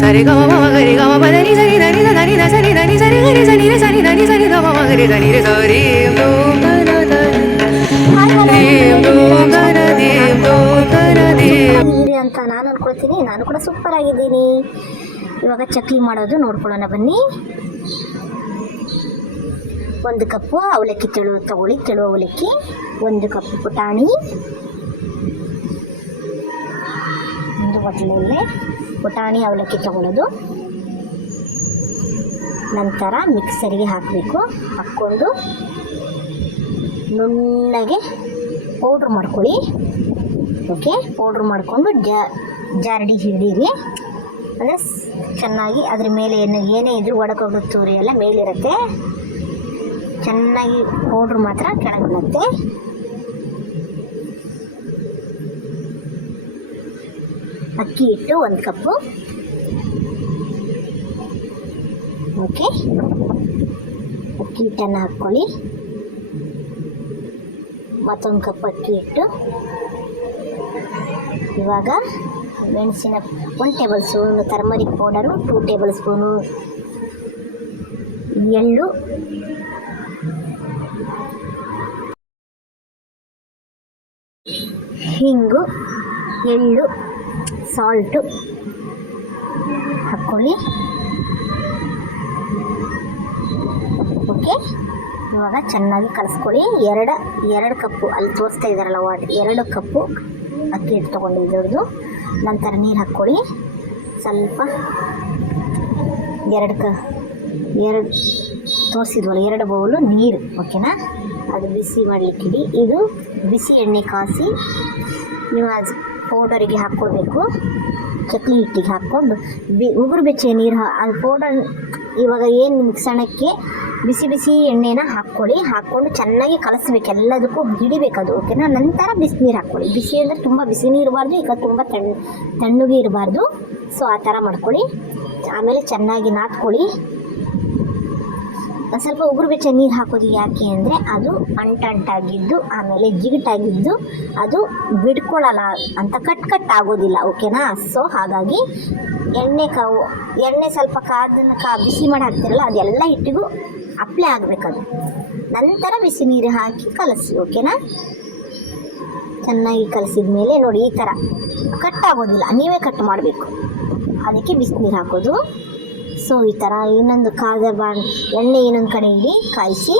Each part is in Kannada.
ಸರಿ ಗಮ ಮಮ ಗರಿ ಗಮ ಪದನಿ ಸರಿ ಧನಿ ಧನಿ ಧ ಸರಿ ಧನಿ ಸರಿ ಗರಿ ಸನಿ ರೆ ಸನಿ ಧನಿ ಸರಿ ಧ ಮಮ ಗರಿ ಧನಿ ರೆ ಸರಿ ಅಂತ ನಾನು ಅನ್ಕೊಳ್ತೀನಿ. ನಾನು ಕೂಡ ಸೂಪರ್ ಆಗಿದ್ದೀನಿ. ಇವಾಗ ಚಕ್ಲಿ ಮಾಡೋದು ನೋಡ್ಕೊಳ್ಳೋಣ ಬನ್ನಿ. 1 ಕಪ್ಪು ಅವಲಕ್ಕಿ ತಗೊಳ್ಳಿ, ತೆಳು ಅವಲಕ್ಕಿ. 1 ಕಪ್ ಪುಟಾಣಿ, ಒಂದು ಬಟ್ಲಲ್ಲೇ ಪುಟಾಣಿ ಅವಲಕ್ಕಿ ತಗೊಳ್ಳೋದು. ನಂತರ ಮಿಕ್ಸರಿಗೆ ಹಾಕಬೇಕು. ಹಾಕ್ಕೊಂಡು ನುಣ್ಣಗೆ ಪೌಡ್ರ್ ಮಾಡ್ಕೊಳ್ಳಿ. ಓಕೆ, ಪೌಡ್ರ್ ಮಾಡಿಕೊಂಡು ಜಾರಡಿ ಹಿಡೀರಿ. ಅಂದರೆ ಚೆನ್ನಾಗಿ ಅದ್ರ ಮೇಲೆ ಏನೇ ಇದ್ರೂ ಒಡಕೋಗೋ ತೂರಿ ಎಲ್ಲ ಮೇಲಿರುತ್ತೆ. ಚೆನ್ನಾಗಿ ಪೌಡ್ರ್ ಮಾತ್ರ ಕೆಳಗೆ ಬರುತ್ತೆ. ಅಕ್ಕಿ ಹಿಟ್ಟು 1 ಕಪ್ಪು. ಓಕೆ, ಅಕ್ಕಿ ಹಿಟ್ಟನ್ನು ಹಾಕ್ಕೊಳ್ಳಿ. ಮತ್ತೊಂದು ಕಪ್ ಅಕ್ಕಿ ಹಿಟ್ಟು. ಇವಾಗ ಮೆಣಸಿನ 1 table spoon turmeric powder, 2 table spoon ಎಳ್ಳು, ಹಿಂಗು, ಎಳ್ಳು, ಸಾಲ್ಟು ಹಾಕ್ಕೊಳ್ಳಿ. ಓಕೆ, ಇವಾಗ ಚೆನ್ನಾಗಿ ಕಲಿಸ್ಕೊಳ್ಳಿ. 2 ಕಪ್ಪು ಅಲ್ಲಿ ತೋರಿಸ್ತಾ ಇದ್ದಾರಲ್ಲ ವಾಟರ್, 2 ಕಪ್ಪು ಅಕ್ಕಿ ಹಿಟ್ಟು ತೊಗೊಂಡಿದ್ದರದು. ನಂತರ ನೀರು ಹಾಕ್ಕೊಳ್ಳಿ ಸ್ವಲ್ಪ. 2 ತೋರಿಸಿದ್ವಲ್ಲ 2 ಬೌಲು ನೀರು. ಓಕೆನಾ, ಅದು ಬಿಸಿ ಮಾಡಲಿಕ್ಕಿಡಿ. ಇದು ಬಿಸಿ ಎಣ್ಣೆ ಕಾಸಿ ನೀವು ಪೌಡರಿಗೆ ಹಾಕ್ಕೊಳ್ಬೇಕು. ಚಕ್ಲಿ ಹಿಟ್ಟಿಗೆ ಹಾಕ್ಕೊಂಡು ಉಗುರು ಬೆಚ್ಚಗೆ ನೀರು ಅದು ಪೌಡರ್ ಇವಾಗ ಏನು ಮಿಕ್ಸಣಕ್ಕೆ ಬಿಸಿ ಎಣ್ಣೆನ ಹಾಕ್ಕೊಂಡು ಚೆನ್ನಾಗಿ ಕಲಸಬೇಕು. ಎಲ್ಲದಕ್ಕೂ ಹಿಡಿಬೇಕದು. ಓಕೆನಾ, ನಂತರ ಬಿಸಿನೀರು ಹಾಕ್ಕೊಳ್ಳಿ. ಬಿಸಿ ಅಂದರೆ ತುಂಬ ಬಿಸಿನೂ ಇರಬಾರ್ದು, ಈಗ ತುಂಬ ತಣ್ಣಗೆ ಇರಬಾರ್ದು. ಸೊ ಆ ಥರ ಮಾಡ್ಕೊಳ್ಳಿ. ಆಮೇಲೆ ಚೆನ್ನಾಗಿ ನಾದ್ಕೊಳ್ಳಿ. ಸ್ವಲ್ಪ ಉಗುರು ಬೆಚ್ಚ ನೀರು ಹಾಕೋದು ಯಾಕೆ ಅಂದರೆ ಅದು ಅಂಟಾಗಿದ್ದು ಆಮೇಲೆ ಜಿಗುಟಾಗಿದ್ದು ಅದು ಬಿಡ್ಕೊಳ್ಳಲ್ಲ ಅಂತ ಕಟ್ ಆಗೋದಿಲ್ಲ. ಓಕೆನಾ, ಸೊ ಹಾಗಾಗಿ ಎಣ್ಣೆ ಸ್ವಲ್ಪ ಬಿಸಿ ಮಾಡಿ ಹಾಕ್ತಿರಲ್ಲ ಅದೆಲ್ಲ ಹಿಟ್ಟಿಗೂ ಅಪ್ಲೈ ಆಗಬೇಕದು. ನಂತರ ಬಿಸಿ ನೀರು ಹಾಕಿ ಕಲಸಿ. ಓಕೆನಾ, ಚೆನ್ನಾಗಿ ಕಲಸಿದ ಮೇಲೆ ನೋಡಿ ಈ ಥರ ಕಟ್ ಆಗೋದಿಲ್ಲ, ನೀವೇ ಕಟ್ ಮಾಡಬೇಕು. ಅದಕ್ಕೆ ಬಿಸಿನೀರು ಹಾಕೋದು. ಸೊ ಈ ಥರ ಇನ್ನೊಂದು ಎಣ್ಣೆ ಇನ್ನೊಂದು ಕಡೆ ಇಡಿ, ಕಾಯಿಸಿ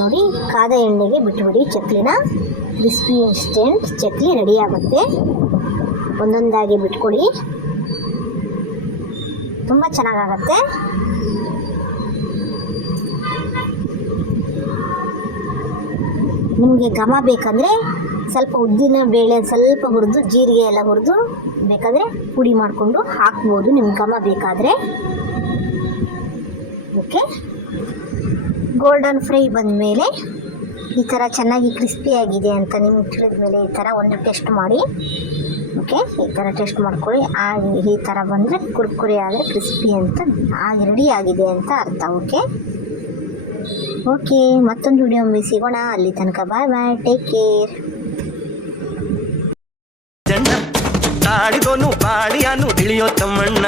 ನೋಡಿ. ಕಾದ ಎಣ್ಣೆಗೆ ಬಿಟ್ಟುಬಿಡಿ ಚಕ್ಲಿನ. ಕ್ರಿಸ್ಪಿ ಇನ್ಸ್ಟೆಂಟ್ ಚಕ್ಲಿ ರೆಡಿ ಆಗುತ್ತೆ. ಒಂದೊಂದಾಗಿ ಬಿಟ್ಕೊಡಿ, ತುಂಬ ಚೆನ್ನಾಗಾಗತ್ತೆ. ನಿಮಗೆ ಘಮ ಬೇಕಂದರೆ ಸ್ವಲ್ಪ ಉದ್ದಿನ ಬೇಳೆ ಸ್ವಲ್ಪ ಹುರಿದು, ಜೀರಿಗೆ ಎಲ್ಲ ಹುರಿದು ಬೇಕಾದರೆ ಪುಡಿ ಮಾಡಿಕೊಂಡು ಹಾಕ್ಬೋದು ನಿಮ್ಗೆ ಘಮ ಬೇಕಾದರೆ. ಓಕೆ, ಗೋಲ್ಡನ್ ಫ್ರೈ ಬಂದಮೇಲೆ ಈ ಥರ ಚೆನ್ನಾಗಿ ಕ್ರಿಸ್ಪಿಯಾಗಿದೆ ಅಂತ ನಿಮ್ಗೆ ತಿಳಿದ ಮೇಲೆ ಈ ಥರ ಒಂದು ಟೆಸ್ಟ್ ಮಾಡಿ. ಓಕೆ, ಈ ಥರ ಟೆಸ್ಟ್ ಮಾಡ್ಕೊಳ್ಳಿ. ಈ ಥರ ಬಂದರೆ ಕುರ್ಕುರೆ ಆದರೆ ಕ್ರಿಸ್ಪಿ ಅಂತ ರೆಡಿ ಆಗಿದೆ ಅಂತ ಅರ್ಥ. ಓಕೆ, ಮತ್ತೊಂದು ವಿಡಿಯೋ ಸಿಗೋಣ. ಅಲ್ಲಿ ತನಕ ಬಾಯ್ ಬಾಯ್, ಟೇಕ್ ಕೇರ್. ತಾಳಿದೋನು ಬಾಳಿಯಾನು ತಿಳಿಯೋ ತಮ್ಮಣ್ಣ.